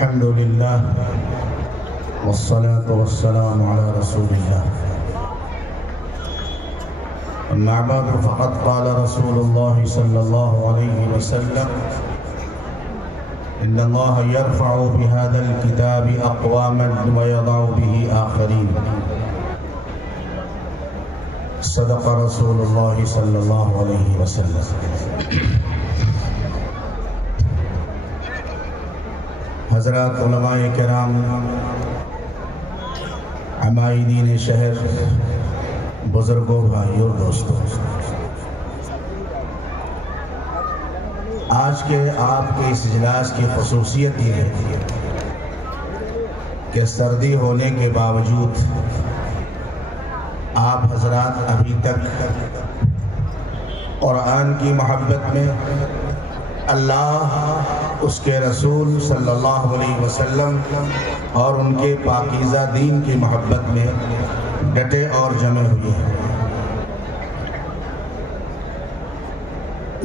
الحمد لله والصلاة والسلام على رسول الله. أما بعد فقد قال رسول الله صلى الله عليه وسلم: إن الله يرفع بهذا الكتاب أقواما ويضع به آخرين. صدق رسول الله صلى الله عليه وسلم. حضرات علماء کرام، عمائدین شہر، بزرگوں، بھائیوں، دوستوں، آج کے آپ کے اس اجلاس کی خصوصیت یہ ہے کہ سردی ہونے کے باوجود آپ حضرات ابھی تک قرآن کی محبت میں، اللہ، اس کے رسول صلی اللہ علیہ وسلم اور ان کے پاکیزہ دین کی محبت میں ڈٹے اور جمے ہوئے ہیں.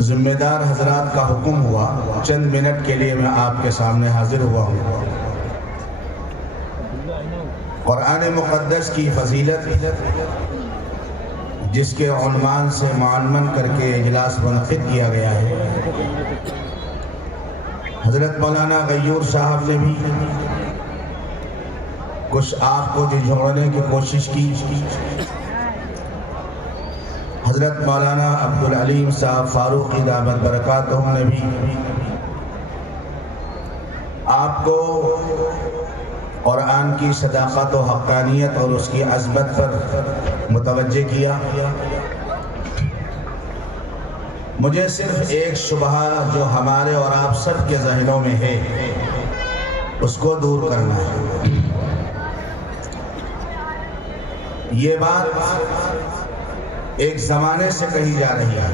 ذمہ دار حضرات کا حکم ہوا، چند منٹ کے لیے میں آپ کے سامنے حاضر ہوا ہوں. قرآن مقدس کی فضیلت جس کے عنوان سے معلوم کر کے اجلاس منعقد کیا گیا ہے، حضرت مولانا غیور صاحب نے بھی کچھ آپ کو جھنجھوڑنے کی کوشش کی. حضرت مولانا عبدالعلیم صاحب فاروقی دامت برکاتہ نے بھی آپ کو قرآن کی صداقت و حقانیت اور اس کی عظمت پر متوجہ کیا. مجھے صرف ایک شبہ جو ہمارے اور آپ سب کے ذہنوں میں ہے، اس کو دور کرنا ہے. یہ بات ایک زمانے سے کہی جا رہی ہے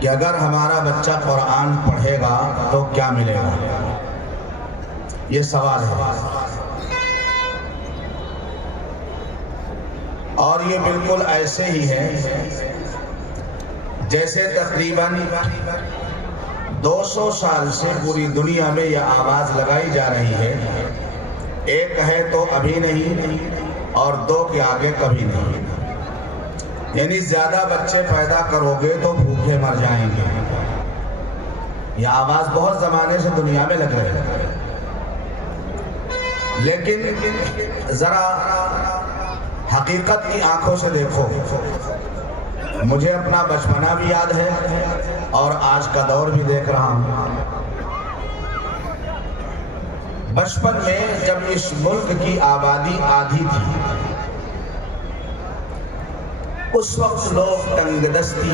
کہ اگر ہمارا بچہ قرآن پڑھے گا تو کیا ملے گا. یہ سوال ہے، اور یہ بالکل ایسے ہی ہے جیسے تقریباً 200 سال سے پوری دنیا میں یہ آواز لگائی جا رہی ہے: ایک ہے تو ابھی نہیں، اور 2 کے آگے کبھی نہیں. یعنی زیادہ بچے پیدا کرو گے تو بھوکے مر جائیں گے. یہ آواز بہت زمانے سے دنیا میں لگ رہی ہے. لیکن ذرا حقیقت کی آنکھوں سے دیکھو. مجھے اپنا بچپنا بھی یاد ہے اور آج کا دور بھی دیکھ رہا ہوں. بچپن میں جب اس ملک کی آبادی آدھی تھی، اس وقت لوگ تنگ دستی،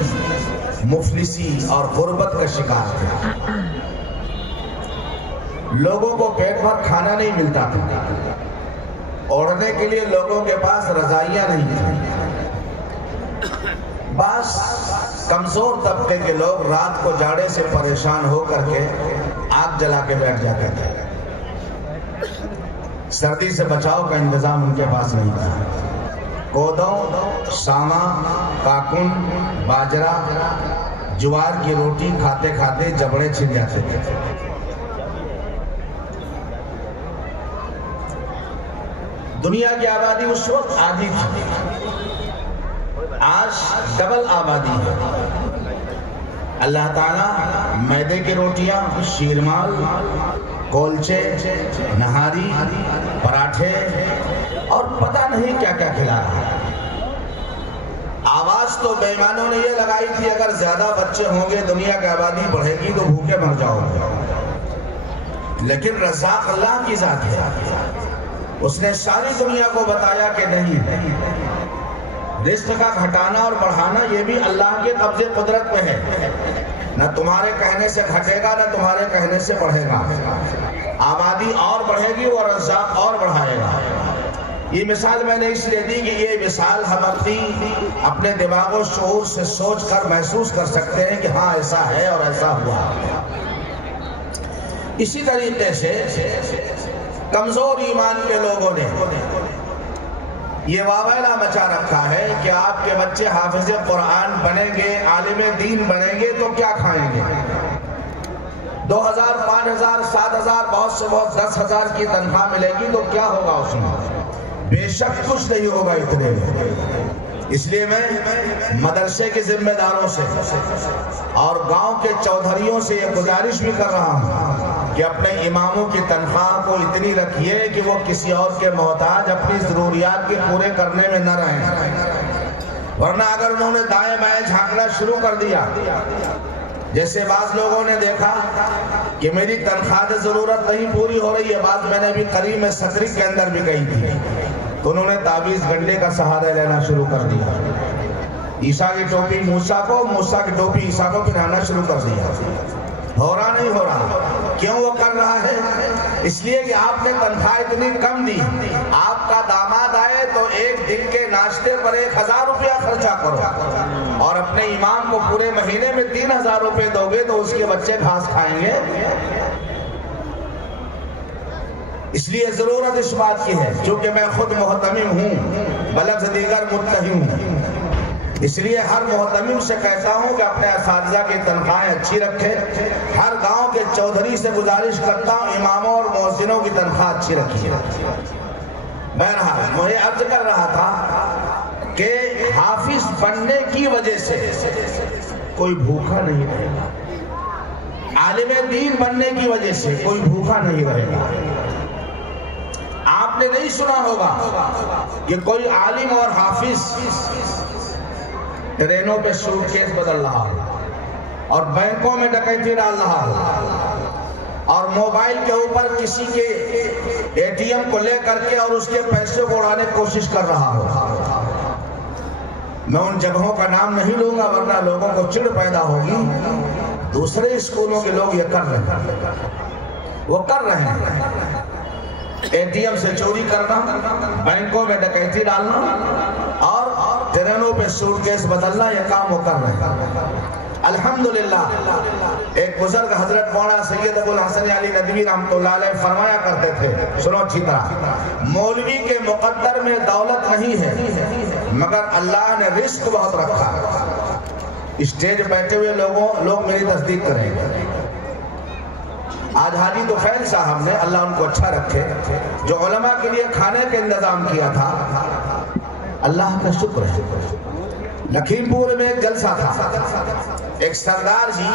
مفلسی اور غربت کا شکار تھے. لوگوں کو پیٹ بھر کھانا نہیں ملتا تھا، اوڑھنے کے لیے لوگوں کے پاس رضائیاں نہیں تھیں. بعض کمزور طبقے کے لوگ رات کو جاڑے سے پریشان ہو کر کے آگ جلا کے بیٹھ جاتے تھے. سردی سے بچاؤ کا انتظام ان کے پاس نہیں تھا. کودوں، ساما، کاکن، باجرہ، جوار کی روٹی کھاتے کھاتے جبڑے چھن جاتے تھے. دنیا کی آبادی اس وقت آدھی تھی، آج ڈبل آبادی ہے. اللہ تعالیٰ میدے کی روٹیاں، شیرمال، کولچے، نہاری، پراٹھے اور پتہ نہیں کیا کیا کھلا رہا ہے. آواز تو بے ایمانوں نے یہ لگائی تھی: اگر زیادہ بچے ہوں گے، دنیا کی آبادی بڑھے گی تو بھوکے مر جاؤ گے. لیکن رزاق اللہ کی ذات ہے. اس نے ساری دنیا کو بتایا کہ نہیں، رزق کا گھٹانا اور بڑھانا یہ بھی اللہ کے قبضے قدرت میں ہے. نہ تمہارے کہنے سے گھٹے گا، نہ تمہارے کہنے سے بڑھے گا. آبادی اور بڑھے گی اور رزاق اور بڑھائے گا. یہ مثال میں نے اس لیے دی کہ یہ مثال ہم اپنے دماغ و شعور سے سوچ کر محسوس کر سکتے ہیں کہ ہاں ایسا ہے اور ایسا ہوا. اسی طریقے سے کمزور ایمان کے لوگوں نے یہ واویلا مچا رکھا ہے کہ آپ کے بچے حافظ قرآن بنیں گے، عالم دین بنیں گے تو کیا کھائیں گے. 2000 5000 7000 بہت سے بہت 10,000 کی تنخواہ ملے گی تو کیا ہوگا اس میں؟ بے شک کچھ نہیں ہوگا اتنے میں۔ اس لیے میں مدرسے کے ذمہ داروں سے اور گاؤں کے چودھریوں سے یہ گزارش بھی کر رہا ہوں کہ اپنے اماموں کی تنخواہ کو اتنی رکھیے کہ وہ کسی اور کے محتاج اپنی ضروریات کے پورے کرنے میں نہ رہیں، ورنہ اگر انہوں نے دائیں بائیں جھانکنا شروع کر دیا، جیسے بعض لوگوں نے دیکھا کہ میری تنخواہ کی ضرورت نہیں پوری ہو رہی ہے، بات میں نے بھی قریب میں سکری کے اندر بھی کہی تھی، تو انہوں نے تعویذ گنڈے کا سہارا لینا شروع کر دیا، عیسیٰ کی ٹوپی موسیٰ کو، موسیٰ کی ٹوپی عیسیٰ کو پہنانا شروع کر دیا۔ ہو رہا نہیں ہو رہا؟ کیوں وہ کر رہا ہے؟ اس لیے کہ آپ نے تنخواہ اتنی کم دی، آپ کا داماد آئے تو ایک دن کے ناشتے پر 1000 روپیہ خرچہ کرو، اور اپنے امام کو پورے مہینے میں 3000 روپے دو گے تو اس کے بچے گھاس کھائیں گے۔ اس لیے ضرورت اس بات کی ہے، چونکہ میں خود محتمم ہوں، بلفظ دیگر متہم ہوں، اس لیے ہر محتمم سے کہتا ہوں کہ اپنے اساتذہ کی تنخواہیں اچھی رکھے، ہر گاؤں کے چودھری سے گزارش کرتا ہوں اماموں اور مؤذنوں کی تنخواہ اچھی رکھیے۔ بہرحال مجھے عرض کر رہا تھا کہ حافظ بننے کی وجہ سے کوئی بھوکا نہیں رہے گا، عالم دین بننے کی وجہ سے کوئی بھوکا نہیں رہے گا۔ آپ نے نہیں سنا ہوگا کہ کوئی عالم اور حافظ ٹرینوں پہ سوٹ کیس بدل رہا ہے اور بینکوں میں ڈکیتی ڈال رہا ہے اور موبائل کے اوپر کسی کے اے ٹی ایم کو لے کر کے اور اس کے پیسے کو اڑانے کی کوشش کر رہا ہو۔ میں ان جگہوں کا نام نہیں لوں گا ورنہ لوگوں کو چڑ پیدا ہوگی۔ دوسرے اسکولوں کے لوگ یہ کر رہے ہیں، وہ کر رہے ہیں، اے ٹی ایم سے چوری کرنا، بینکوں میں ڈکیتی ڈالنا اور ٹرینوں پہ سوٹ کیس بدلنا، یہ کام وہ کر رہے ہیں۔ الحمدللہ ایک بزرگ حضرت مولانا سید ابو الحسن علی ندوی رحمۃ اللہ علیہ فرمایا کرتے تھے، سنو اچھی طرح، مولوی کے مقدر میں دولت نہیں ہے مگر اللہ نے رزق بہت رکھا ہے۔ اسٹیج بیٹھے ہوئے لوگ میری تصدیق کریں گے۔ آج حاجی طفیل صاحب نے، اللہ ان کو اچھا رکھے، جو علماء کے لیے کھانے کا انتظام کیا تھا، اللہ کا شکر ہے۔ لکھیم پور میں ایک جلسہ تھا، ایک سردار جی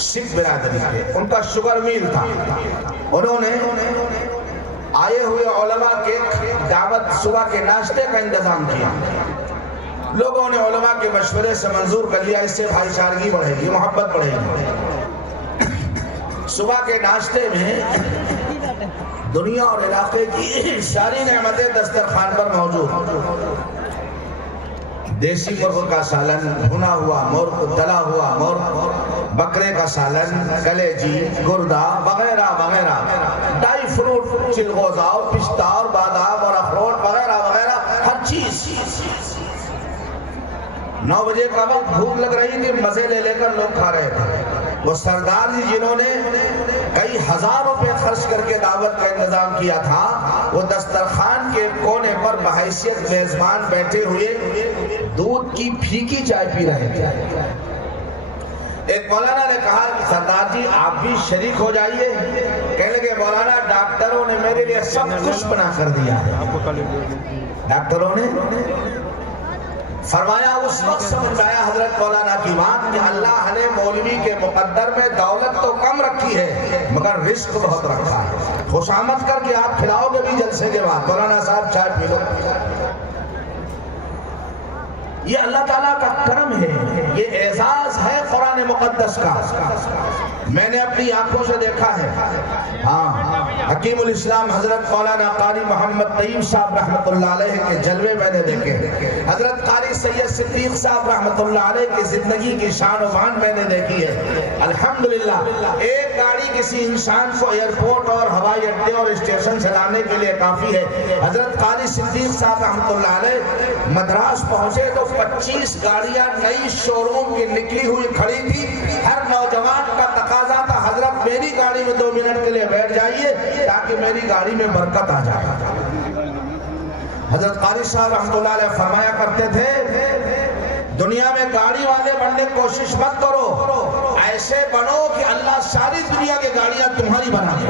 سکھ برادری کے، ان کا شوگر میل تھا، انہوں نے آئے ہوئے علماء کے دعوت صبح کے ناشتے کا انتظام کیا۔ لوگوں نے علماء کے مشورے سے منظور کر لیا، اس سے بھائی چارگی بڑھے گی، محبت بڑھے گی۔ صبح کے ناشتے میں دنیا اور علاقے کی ساری نعمتیں دسترخوان پر موجود، دیسی مرغ کا سالن، بھنا ہوا مرغ، تلا ہوا مرغ، بکرے کا سالن، کلیجی، گردہ وغیرہ وغیرہ، ڈرائی فروٹ، چلغوزہ اور پستہ اور بادام اور اخروٹ وغیرہ وغیرہ، ہر چیز۔ 9 بجے کا وقت، بھوک لگ رہی تھی، مزے لے لے کر لوگ کھا رہے تھے۔ وہ سردار جی جنہوں نے کئی ہزار روپے خرچ کر کے دعوت کا انتظام کیا تھا، وہ دسترخوان کے کونے پر بحیثیت میزبان بیٹھے ہوئے دودھ کی پھیکی چائے پی رہے تھے۔ ایک مولانا نے کہا کہ سردار جی آپ بھی شریک ہو جائیے۔ کہنے لگے مولانا ڈاکٹروں نے میرے لیے سب کچھ بنا کر دیا ہے۔ ڈاکٹروں نے فرمایا، اس وقت سمجھ آیا حضرت مولانا کی بات کہ اللہ نے مولوی کے مقدر میں دولت تو کم رکھی ہے مگر رزق بہت رکھا ہے۔ خوشامد کر کے آپ کھلاؤ گے بھی جلسے کے بعد، مولانا صاحب چائے پی لو۔ یہ اللہ تعالیٰ کا کرم ہے، یہ اعزاز ہے قرآن مقدس کا۔ میں نے اپنی آنکھوں سے دیکھا ہے، ہاں، حکیم الاسلام حضرت مولانا قاری محمد طیب صاحب رحمۃ اللہ علیہ کے جلوے میں نے دیکھے، حضرت قاری سید صدیق صاحب رحمۃ اللہ علیہ کی زندگی کی شان و مان میں نے دیکھی ہے۔ الحمدللہ ایک گاڑی کسی انسان کو ایئرپورٹ اور ہوائی اڈے اور اسٹیشن سے لانے کے لیے کافی ہے۔ حضرت قاری صدیق صاحب رحمۃ اللہ علیہ مدراس پہنچے تو 25 گاڑیاں نئی شو روم کی نکلی ہوئی کھڑی تھی۔ ہر نوجوان کا تقاضا تھا حضرت میری گاڑی میں 2 منٹ کے لیے بیٹھ جائیے تاکہ میری گاڑی میں برکت آ جائے۔ حضرت قاری صاحب رحمۃ اللہ علیہ فرمایا کرتے تھے، دنیا میں گاڑی والے بننے کی کوشش مت کرو، ایسے بنو کہ اللہ ساری دنیا کی گاڑیاں تمہاری بنا دے.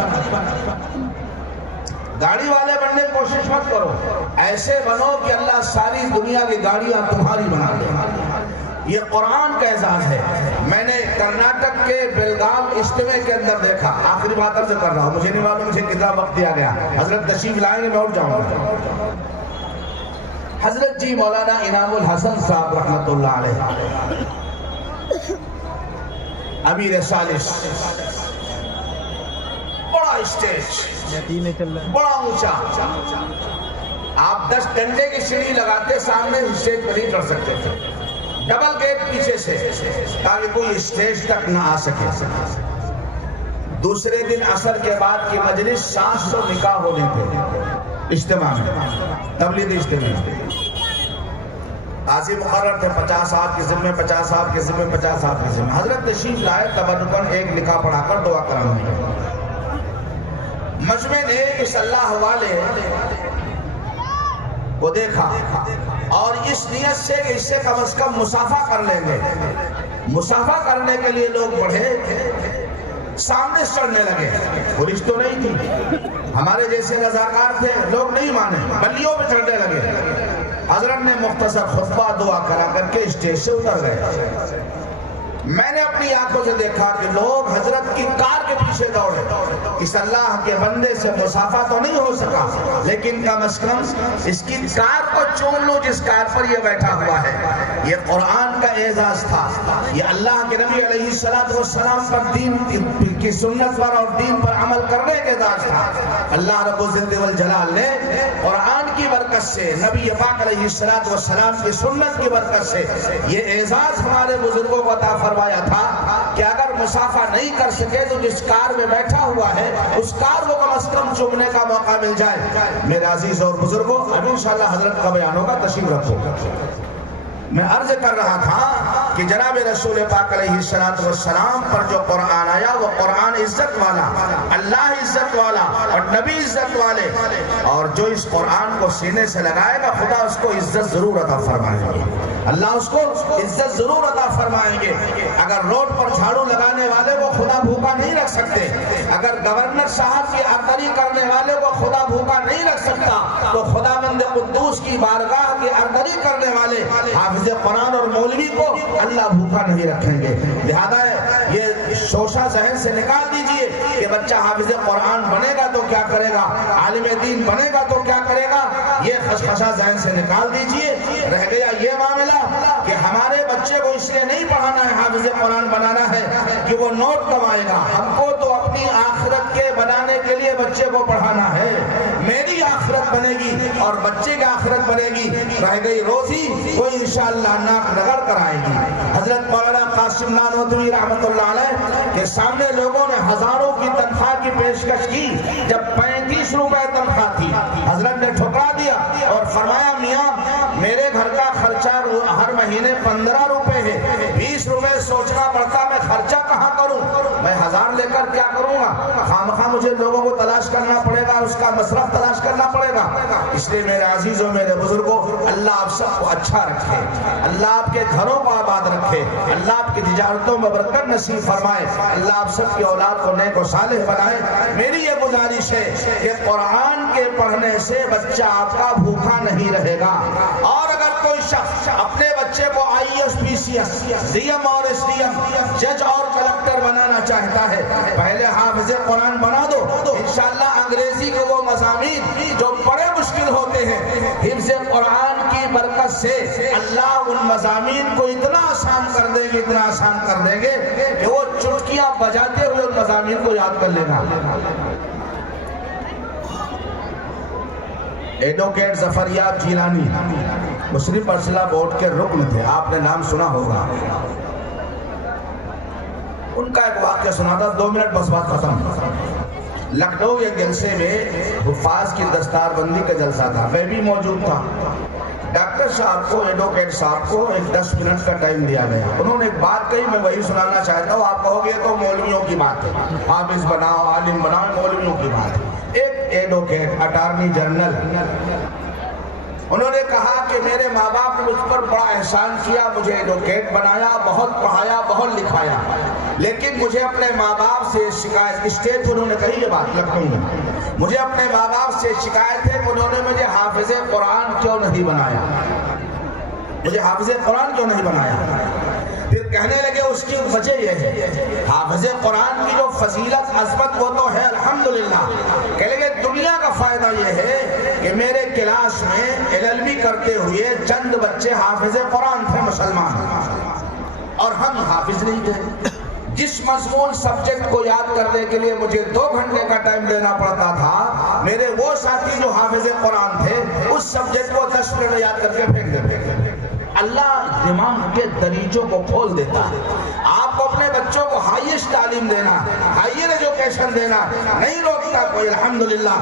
گاڑی والے بننے کی کوشش مت کرو، ایسے بنو کہ اللہ ساری دنیا کی گاڑیاں تمہاری بنا دے. یہ قرآن کا اعزاز ہے. میں نے کرناٹک کے بیلگام اجتماع کے اندر دیکھا، آخری بات عرض کر رہا ہوں، مجھے نہیں معلوم مجھے کتنا وقت دیا گیا، حضرت تشریف لائیں گے میں اٹھ جاؤں گا. حضرت جی مولانا انعام الحسن صاحب رحمت اللہ علیہ، امیر ثالث، بڑا اسٹیج، بڑا اونچا، آپ 10 ڈنڈے کی سیڑھی لگاتے سامنے اسٹیج پر نہیں چڑھ سکتے تھے، ڈبل گیٹ پیچھے سے تاکہ کوئی اسٹیج تک نہ آ سکے. دوسرے دن عصر کے بعد کی مجلس 700 نکاح ہونے تھے اجتماع میں، تبلیغی اجتماع. قاضی مقرر تھے 50 آپ کے ذمہ، 50 آپ کے ذمہ، 50 آپ کے ذمہ. حضرت تشریف لائے، تبرکاً ایک نکاح پڑھا کر دعا کرانے. مجمع نے اس اللہ والے کو دیکھا اور اس نیت سے کہ اس سے کم از کم مصافحہ کر لیں گے. مصافحہ کرنے کے لیے لوگ بڑھے، سامنے چڑھنے لگے. پولیس تو نہیں تھی، ہمارے جیسے رضاکار تھے، لوگ نہیں مانے، بلیوں پہ چڑھنے لگے. حضرت نے مختصر خطبہ دعا کرا کر کے اسٹیج سے اتر گئے. میں نے اپنی آنکھوں سے دیکھا کہ لوگ حضرت کی کار کے پیچھے دوڑے. اس اللہ کے بندے سے مصافحہ تو نہیں ہو سکا، لیکن کم از کم اس کی کار کو چون لو جس کار پر یہ بیٹھا ہوا ہے. یہ قرآن کا اعزاز تھا، یہ اللہ کے نبی علیہ السلام پر دین کی سنت پر اور دین پر عمل کرنے کے اعزاز تھا. اللہ رب العزت والجلال نے قرآن کی برکت سے، نبی پاک علیہ السلام کی سنت کی برکت سے یہ اعزاز ہمارے بزرگوں کو عطا فرمایا تھا کہ اگر مصافحہ نہیں کر سکے تو جس کار میں بیٹھا ہوا ہے اس کار کو کم از کم چومنے کا موقع مل جائے. میرے عزیز اور بزرگوں، اب انشاءاللہ حضرت کا بیان ہوگا، تشریف رکھو. میں عرض کر رہا تھا کہ جناب رسول پاک علیہ السلام پر جو قرآن آیا وہ قرآن عزت والا، اللہ عزت والا اور نبی عزت والے، اور جو اس قرآن کو سینے سے لگائے گا خدا اس کو عزت ضرور عطا فرمائیں گے. اللہ اس کو عزت ضرور عطا فرمائیں گے. اگر روڈ پر جھاڑو لگانے والے کو خدا بھوکا نہیں رکھ سکتے، اگر گورنر صاحب کی عطری کرنے والے کو خدا بھوکا نہیں رکھ سکتا، تو خداوند قدوس کی بارگاہ کی عطری کرنے والے حافظ قرآن اور مولوی کو اللہ بھوکا نہیں رکھیں گے. لہذا یہ شوشہ ذہن سے نکال دیجئے کہ بچہ حافظ قرآن بنے گا تو کیا کرے گا، عالم دین بنے گا تو کیا کرے گا، یہ خشخشہ ذہن سے نکال دیجئے. رہ گیا یہ معاملہ کہ ہمارے بچے کو اس لیے نہیں پڑھانا ہے، حافظ قرآن بنانا ہے کہ وہ نوٹ کمائے گا. ہم کو تو اپنی آخرت کے بنانے کے لیے بچے کو پڑھانا ہے. میری آخرت بنے گی اور بچے کی آخرت بنے گی. رہ گئی روزی کوئی انشاءاللہ ناک رگڑ کر آئے گی. حضرت مولانا قاسم نانوتوی رحمت اللہ علیہ کے سامنے لوگوں نے ہزاروں کی تنخواہ کی پیشکش کی. جب 35 روپے تنخواہ تھی حضرت نے ٹھکرا دیا اور فرمایا میاں میرے گھر کا خرچہ ہر مہینے 15 روپے ہے، 20 روپے سوچنا پڑتا میں خرچہ کہاں کروں، میں 1000 لے کر کیا کروں گا، خامخواہ مجھے لوگوں کو تلاش کرنا پڑے گا، اس کا مصرف تلاش کرنا پڑے گا. اس لیے میرے عزیزوں میرے بزرگوں، اللہ آپ سب کو اچھا رکھے، اللہ آپ کے گھروں کو آباد رکھے، اللہ آپ کی تجارتوں میں برکت نصیب فرمائے، اللہ آپ سب کی اولاد کو نیک و صالح بنائے. میری یہ گزارش ہے کہ قرآن کے پڑھنے سے بچہ آپ کا بھوکا نہیں رہے گا. اور اگر کوئی شخص اپنے بچے کو IAS PCS DM اور SDM جج اور کلکٹر بنانا چاہتا ہے، پہلے حافظ قرآن بنا دو. انشاءاللہ انگریزی کے وہ مضامین جو بڑے مشکل ہوتے ہیں، حفظ قرآن کی برکت سے اللہ ان مضامین کو اتنا آسان کر دیں گے، اتنا آسان کر دیں گے کہ وہ چٹکیاں بجاتے ہوئے ان مضامین کو یاد کر لینا. ایڈوکیٹ ظفریاب جیلانی مسلم پرسنل بورڈ کے رکن تھے، آپ نے نام سنا ہوگا. ان کا ایک واقعہ سنا تھا، 2 منٹ بس بات ختم. لکھنؤ ایک جلسے میں حفاظ کی دستار بندی کا جلسہ تھا، میں بھی موجود تھا. ڈاکٹر صاحب کو، ایڈوکیٹ صاحب کو ایک 10 منٹ کا ٹائم دیا گیا. انہوں نے ایک بات کہی، میں وہی سنانا چاہتا ہوں. آپ کہو گے تو مولویوں کی بات ہے، حافظ بناؤ عالم بناؤ، مولویوں کی بات ہے. ایک ایڈوکیٹ اٹارنی جنرل، انہوں نے کہا کہ میرے ماں باپ نے مجھ پر بڑا احسان کیا، مجھے ایڈوکیٹ بنایا، بہت پڑھایا، بہت لکھایا، لیکن مجھے اپنے ماں باپ سے شکایت، اسٹیج پر انہوں نے کہی یہ بات لکھنؤ میں، مجھے اپنے ماں باپ سے شکایت ہے کہ انہوں نے مجھے حافظ قرآن کیوں نہیں بنایا، مجھے حافظ قرآن کیوں نہیں بنایا۔ پھر کہنے لگے اس کی وجہ یہ ہے، حافظ قرآن کی جو فضیلت عظمت وہ تو ہے الحمدللہ، کہنے لگے دنیا کا فائدہ یہ ہے کہ میرے کلاس میں LLB کرتے ہوئے چند بچے حافظ قرآن تھے مسلمان، اور ہم حافظ نہیں تھے۔ جس مضمون سبجیکٹ کو یاد کرنے کے لیے مجھے 2 گھنٹے کا ٹائم دینا پڑتا تھا، میرے وہ ساتھی جو حافظ قرآن تھے اس سبجیکٹ کو 10 منٹ میں یاد کر کے پھینک دیتے۔ اللہ دماغ کے دریچوں کو کھول دیتا ہے۔ آپ کو اپنے بچوں کو ہائیسٹ تعلیم دینا، ہائیر ایجوکیشن دینا، نہیں روکتا کوئی الحمدللہ۔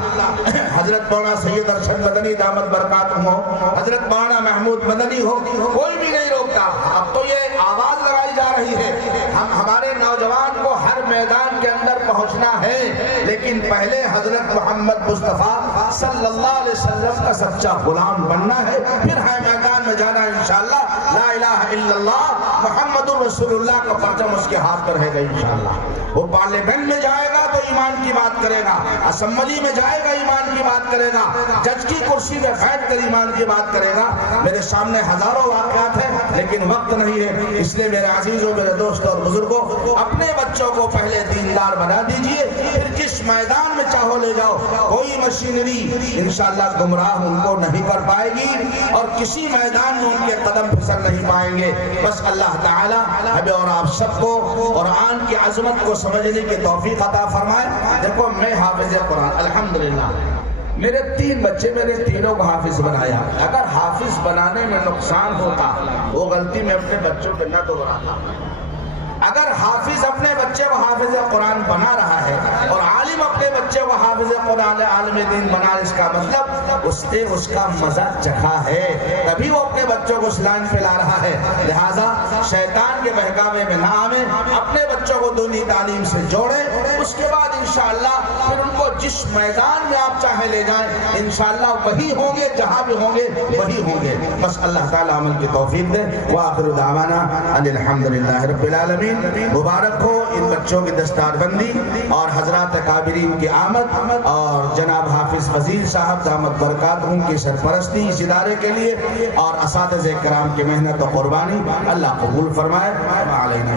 حضرت مولانا سید ارشد مدنی دامت برکاتہ ہو، حضرت مولانا محمود مدنی ہو، کوئی بھی نہیں روکتا۔ اب تو یہ آواز لگائی جا رہی ہے، ہمارے نوجوان کو ہر میدان کے اندر پہنچنا ہے، لیکن پہلے حضرت محمد مصطفیٰ صلی اللہ علیہ وسلم کا سچا غلام بننا ہے، پھر ہے میدان میں جانا انشاءاللہ۔ لا الہ الا اللہ محمد رسول اللہ کا پرچم اس کے ہاتھ پر رہے گا انشاءاللہ۔ وہ پارلیمنٹ میں جائے گا تو ایمان کی بات کرے گا، اسمبلی میں جائے گا ایمان کی بات کرے گا، جج کی کرسی میں بیٹھ کر ایمان کی بات کرے گا۔ میرے سامنے ہزاروں واقعات ہیں لیکن وقت نہیں ہے، اس لیے میرے عزیزوں، میرے دوستوں اور بزرگوں، اپنے بچوں کو پہلے دیندار بنا دیجئے، پھر جس میدان میں چاہو لے جاؤ، کوئی مشینری انشاءاللہ گمراہ ان کو نہیں کر پائے گی، اور کسی میدان میں ان کے قدم پھسل نہیں پائیں گے۔ بس اللہ تعالی ہمیں اور آپ سب کو قرآن کی عظمت کو سمجھنے کی توفیق عطا فرمائے۔ دیکھو میں حافظ قرآن الحمدللہ، میرے 3 بچے، میرے تینوں کو حافظ بنایا۔ اگر حافظ بنانے میں نقصان ہوتا وہ غلطی میں اپنے بچوں پہ نہ دہراتا۔ اگر حافظ اپنے بچے کو حافظ قرآن بنا رہا ہے اور عالم اپنے بچے کو حافظ قرآن عالم دین بنا، اس کا مطلب اس نے اس کا مزہ چکھا ہے، تبھی وہ اپنے بچوں کو اسلام پہ لا رہا ہے۔ لہٰذا شیطان کے بہکاوے میں نہ آویں، اپنے بچوں کو دینی تعلیم سے جوڑیں، اس کے بعد انشاءاللہ پھر ان کو جس میدان میں آپ چاہیں لے جائیں انشاءاللہ وہی ہوں گے، جہاں بھی ہوں گے وہی ہوں گے۔ بس اللہ تعالیٰ عمل کی توفیق دے۔ وآخر دعوانا ان الحمدللہ رب العالمین۔ مبارک ہو ان بچوں کی دستار بندی اور حضرات اکابرین کی آمد، اور جناب حافظ فضیل صاحب دامت برکاتہ کی سرپرستی اس ادارے کے لیے، اور اساتذہ کرام کی محنت و قربانی اللہ قبول فرمائے۔ وعلینا